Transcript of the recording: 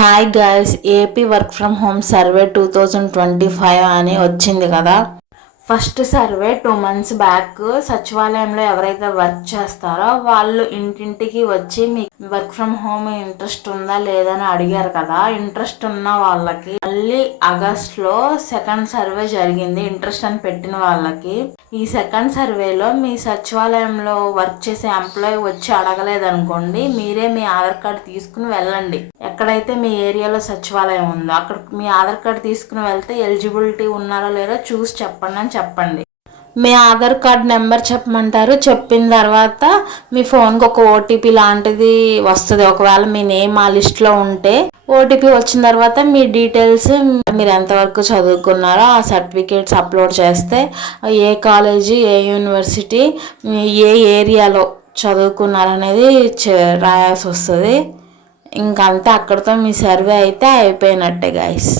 Hi guys AP work from home survey two thousand twenty five అని వచ్చింది కదా. First survey two months back సచివాలయంలో ఎవరైతే work చేస్తారో వాళ్ళు ఇంటింటికి వచ్చి మీకు వర్క్ ఫ్రమ్ హోమ్ ఇంట్రెస్ట్ ఉందా లేదా అని అడిగారు కదా. ఇంట్రెస్ట్ ఉన్న వాళ్ళకి మళ్ళీ ఆగస్ట్లో సెకండ్ సర్వే జరిగింది ఇంట్రెస్ట్ అని పెట్టిన వాళ్ళకి. ఈ సెకండ్ సర్వేలో మీ సచివాలయంలో వర్క్ చేసే ఎంప్లాయ్ వచ్చి అడగలేదు అనుకోండి మీరే మీ ఆధార్ కార్డు తీసుకుని వెళ్ళండి. ఎక్కడైతే మీ ఏరియాలో సచివాలయం ఉందో అక్కడ మీ ఆధార్ కార్డు తీసుకుని వెళ్తే ఎలిజిబిలిటీ ఉన్నారో లేదో చూసి చెప్పండి అని చెప్పండి. మీ ఆధార్ కార్డ్ నెంబర్ చెప్పమంటారు. చెప్పిన తర్వాత మీ ఫోన్కి ఒక ఓటీపీ లాంటిది వస్తుంది. ఒకవేళ మీ నేమ్ ఆ లిస్ట్లో ఉంటే ఓటీపీ వచ్చిన తర్వాత మీ డీటెయిల్స్ మీరు ఎంతవరకు చదువుకున్నారో ఆ సర్టిఫికేట్స్ అప్లోడ్ చేస్తే ఏ కాలేజీ ఏ యూనివర్సిటీ ఏ ఏరియాలో చదువుకున్నారనేది రాయాల్సి వస్తుంది. ఇంకంతా అక్కడితో మీ సర్వే అయితే అయిపోయినట్టే గాయస్